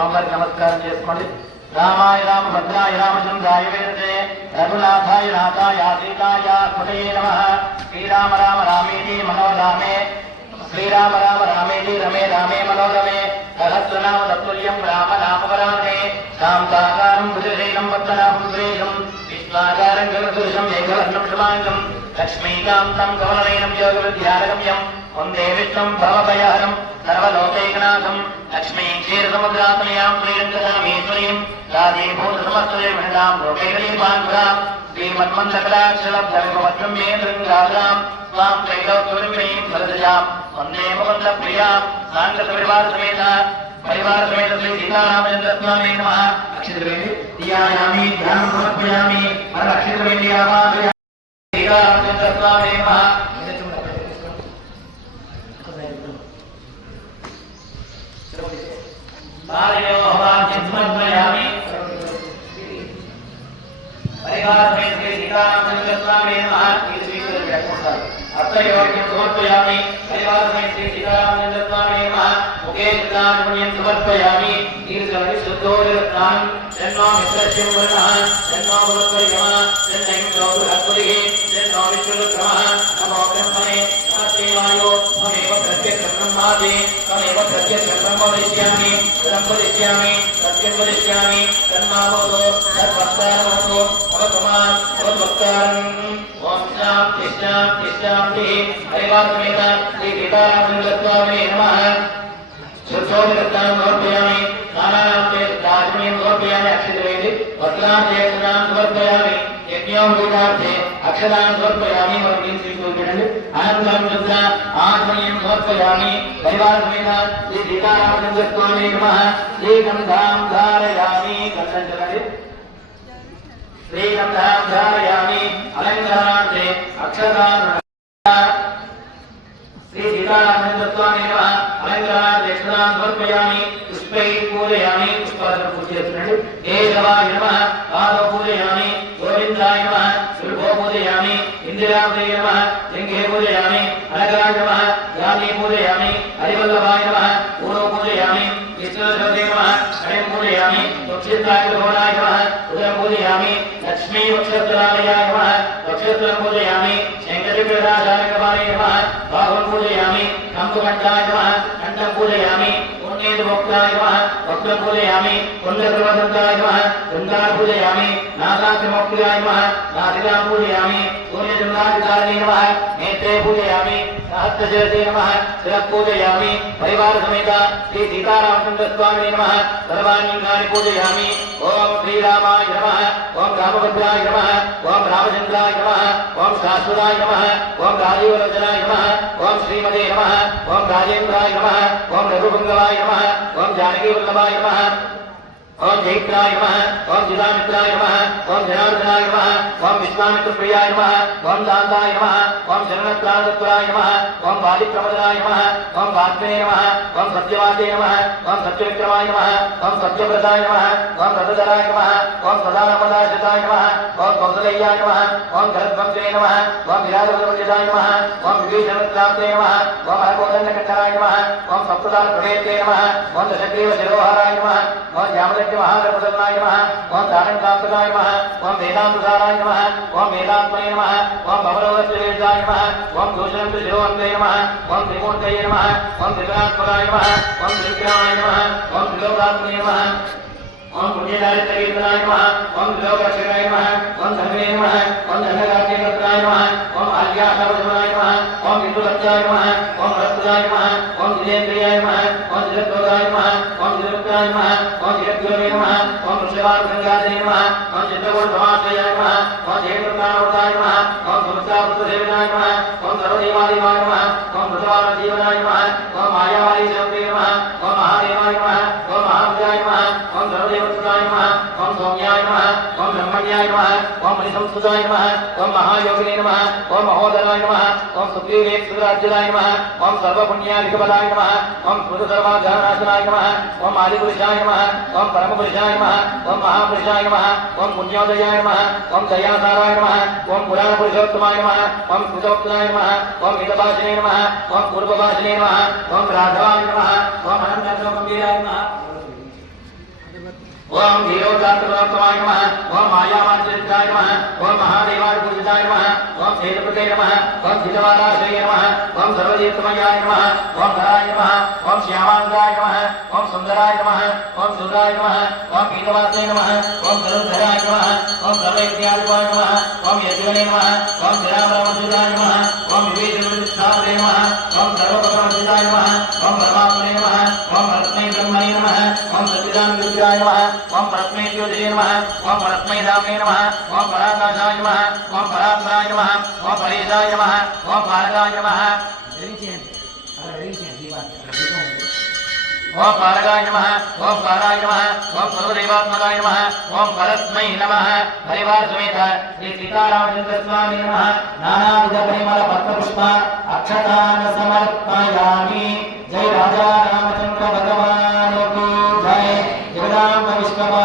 స్వామివారికి నమస్కారం చేసుకోండి. రామాయ రామభద్రాయ రామచంద్రాయ వేదతే రఘునాథాయ నాథాయ సీతాయ స్మృతయే నమః. శ్రీరామ రామ రామేతి మనోరామే శ్రీరామ రామ రామేతి రమే రామే మనోరమే సహస్రనామ తత్తుల్యం రామ నామవరాణే శాంతాకారం భుజశైలం వత్తనాభం శ్రేషం విశ్వాకారం గగనసురుషం ఏకవర్ణం శుభాంగం లక్ష్మీకాంతం కమలనయనం యోగవిద్యారగమ్యం వందే విష్ణుం భవభయహరం సర్వలోకైకనాథం లక్ష్మీం క్షీరసముద్రాతనయాం శ్రీరంగదామేశ్వరీం రాజీభూతసమస్తమహిళాం లోకైకదీపాంకురాం శ్రీమన్మందకటాక్షలబ్ధవిభవద్రం మే దృంగారాం स्वां त्रैलोक्यवरीं भरतजां वन्दे मुकुन्दप्रियां साङ्गसपरिवारसमेत श्री सीतारामचन्द्रस्वामी नमः. अक्षितवेण्डि ध्यायामि ध्यानं समर्पयामि अक्षितवेण्डि आवाहयामि श्रीरामचन्द्रस्वामी नमः. समर्पयामि परिवारसमेत श्री सीतारामचन्द्रस्वामी नमः. अर्थयोग्यं समर्पयामि परिवारसमेत श्री सीतारामचन्द्रस्वामी नमः. मुखे स्नानं समर्पयामि तीर्थविशुद्धोदरस्नानं जन्मो मित्रस्य वर्णः जन्मो गुरुत्वयमः जन्मं गौरवत्वरिः जन्मो विष्णुरुक्रमः नमो ब्रह्मणे नमस्ते वायो त्वमेव प्रत्यक्षं ब्रह्मादि त्वमेव प्रत्यक्षं ब्रह्म वदिष्यामि ब्रह्म सत्यं वदिष्यामि तन्मावतो तद्भक्तारमतो भवतुमान् भवद्भक्तारम्. ओम शांति शांति शांति. परिवारसमेत श्री सीतारामचन्द्रस्वामी नमः. शुद्धोदरस्नानं समर्पयामि स्नानान्ते दार्शनीयं समर्पयामि अक्षितवेण्डि वस्त्रान्ते स्नानं समर्पयामि यज्ञोपवीतार्थे अक्षतान् समर्पयामि वरदीं स्वीकुर्वन्ति अनन्तरं शुद्ध आत्मनीयं समर्पयामि परिवारसमेत श्री सीतारामचन्द्रस्वामी नमः. श्रीगन्धां धारयामि गन्धं चलति श्रीगन्धां धारयामि अलङ्कारान्ते अक्षतान् श्री सीतारामचन्द्रस्वामी नमः. अलङ्कारान्ते अक्षतान् समर्पयामि पुष्पैः पूजयामि पुष्पार्चनं पूजयन्तु. केशवाय नमः पादौ पूजयामि गोविन्दाय नमः सुलभो पूजयामि इन्दिरापदये नमः लिङ्गे पूजयामि अनगाय नमः यामी पूजयामि हरिवल्लभाय नमः पूर्व पूजयामि विष्णुदेवते नमः हरिं पूजयामि तुक्षिताय नमः उदरं पूजयामि लक्ष्मी वक्षस्थलालयाय नमः वक्षस्थलं पूजयामि शङ्करपीठाचार्यकपाले नमः बाहुं पूजयामि कम्बुकण्ठाय नमः कण्ठं पूजयामि पुण्येन्दुभोक्ताय नमः वक्त्रं पूजयामि कुण्डप्रवदन्ताय नमः वृन्दान् पूजयामि नागाग्रमोक्ताय नमः नासिकां पूजयामि सूर्यचन्द्रादिकारिणे नमः नेत्रे पूजयामि सहस्रशिरसे नमः शिरः पूजयामि परिवारसमेत श्री सीतारामचन्द्रस्वामी नमः. सर्वाण्यङ्गानि पूजयामि. ओम श्रीरामाय नमः ओम रामभद्राय नमः ओम रामचन्द्राय नमः ओम शाश्वताय नमः ओम राजीवलोचनाय नमः ओम श्रीमते नमः ओम राजेन्द्राय नमः ओम रघुपुङ्गवाय नमः ओम जानकीवल्लभाय नमः ओम जैत्राय नमः ओम जिदामित्राय नमः ओम जनार्दनाय नमः ओम विश्वामित्रप्रियाय नमः ओम दान्ताय नमः ओम शरणत्राणतत्पराय नमः ओम बालिप्रमदनाय नमः ओम वाग्मे नमः ओम सत्यवादे नमः ओम सत्यविक्रमाय नमः ओम सत्यव्रताय नमः ओम सतधराय नमः ओम सदानपदाश्रिताय नमः ओम कौसल्याय नमः ओम धरद्वंसे नमः ओम विराजवल्लभाय नमः ओम विभीषणक्रान्ते नमः ओम हरकोदण्डकण्ठनाय नमः ओम सप्तदानप्रवेते नमः ओम दशग्रीवशिरोहाराय नमः ओम जामल महाप्रसन्नाय नमः ओम तारणकान्तकाय नमः ओम वेदान्तसाराय नमः ओम वेदात्मने नमः ओम भवरोगस्यवेदाय नमः ओम दूषणं शिरोहन्ते नमः ओम त्रिमूर्तये नमः ओम त्रिगुणात्मकाय नमः ओम त्रिविक्रमाय नमः ओम त्रिलोकात्मने नमः ओम पुण्यदायित्वकीर्तनाय नमः ओम त्रिलोकरक्षकाय नमः ओम धर्मे नमः ओम धर्मकार्यकर्ताय नमः ओम आज्ञासावधानाय नमः ओम विष्णुभक्ताय नमः ओम भक्ताय नमः ओम जितेन्द्रियाय नमः ओम जितत्वगाय नमः ओम जितत्वाय नमः ओम जितत्वरे नमः ओम वृषभागंगादे नमः ओम चित्रकूटसमाश्रयाय नमः ओम जयप्रकाशवताय नमः ओम सुमतापुत्रसेवनाय नमः ओम सर्वदेवादिवाय नमः ओम भृतवानजीवनाय नमः ओम मायावालीशक्ते नमः ओम महादेवाय नमः ओम महाभुजाय नमः ओम सर्वदेवताय नमः ओम सौम्याय नमः ओम ब्रह्मण्याय नमः ओम मणिसंस्कृताय नमः ओम महायोगिने नमः ओम महोदराय नमः ओम सुग्रीवेक्षुराज्यदाय नमः ओम सर्वपुण्याधिकबलाय नमः ओम स्मृतसर्वाघानाशनाय नमः ओम आदिपुरुषाय नमः ओम परमपुरुषाय नमः ओम महापुरुषाय नमः ओम पुण्योदयाय नमः ओम दयासाराय नमः ओम पुराणपुरुषोत्तमाय नमः ओम स्मृतोत्तमाय नमः ओम मितभाषिने नमः ओम पूर्वभाषिने नमः ओम राघवाय नमः ओम अनन्तगम्भीराय नमः ओम धीरोदात्तमाय नमः ओम मायामात्रिकाय नमः ओम महादेवाय पूजिताय नमः ओम सेतपते नमः ओम जितवाराश्रये नमः ओम सर्वजीवतमयाय नमः ओम धराय नमः ओम श्यामांगाय नमः ओम सुंदराय नमः ओम शूद्राय नमः ओम पीतवासे नमः ओम धनुर्धराय नमः ओम सर्वैक्यादिवाय नमः ओम यज्ञने नमः ओम जरामरामजुदाय नमः ओम विवेकविदिष्ठावरे नमः ओम सर्वपदमजिताय नमः ओम परमात्मने नमः ओम परस्मै ब्रह्मणे नमः ओम सच्चिदानंदविग्रहाय नमः ओम परस्मै ज्योतिषे नमः ओम परस्मै धामने नमः ओम पराकाशाय नमः ओम परात्मनाय नमः ओम परेशाय नमः ओम पारगाय नमः ओम पारगाय नमः ओम पाराय नमः ओम सर्वदेवात्मकाय नमः ओम परस्मै नमः परिवार समेत श्री सीतारामचंद्र स्वामी नमः नानाविध परिमल पत्रपुष्प अक्षतान समर्पयामि। जय राजा रामचंद्र भगवान की जय। जगदांब विश्वकर्मा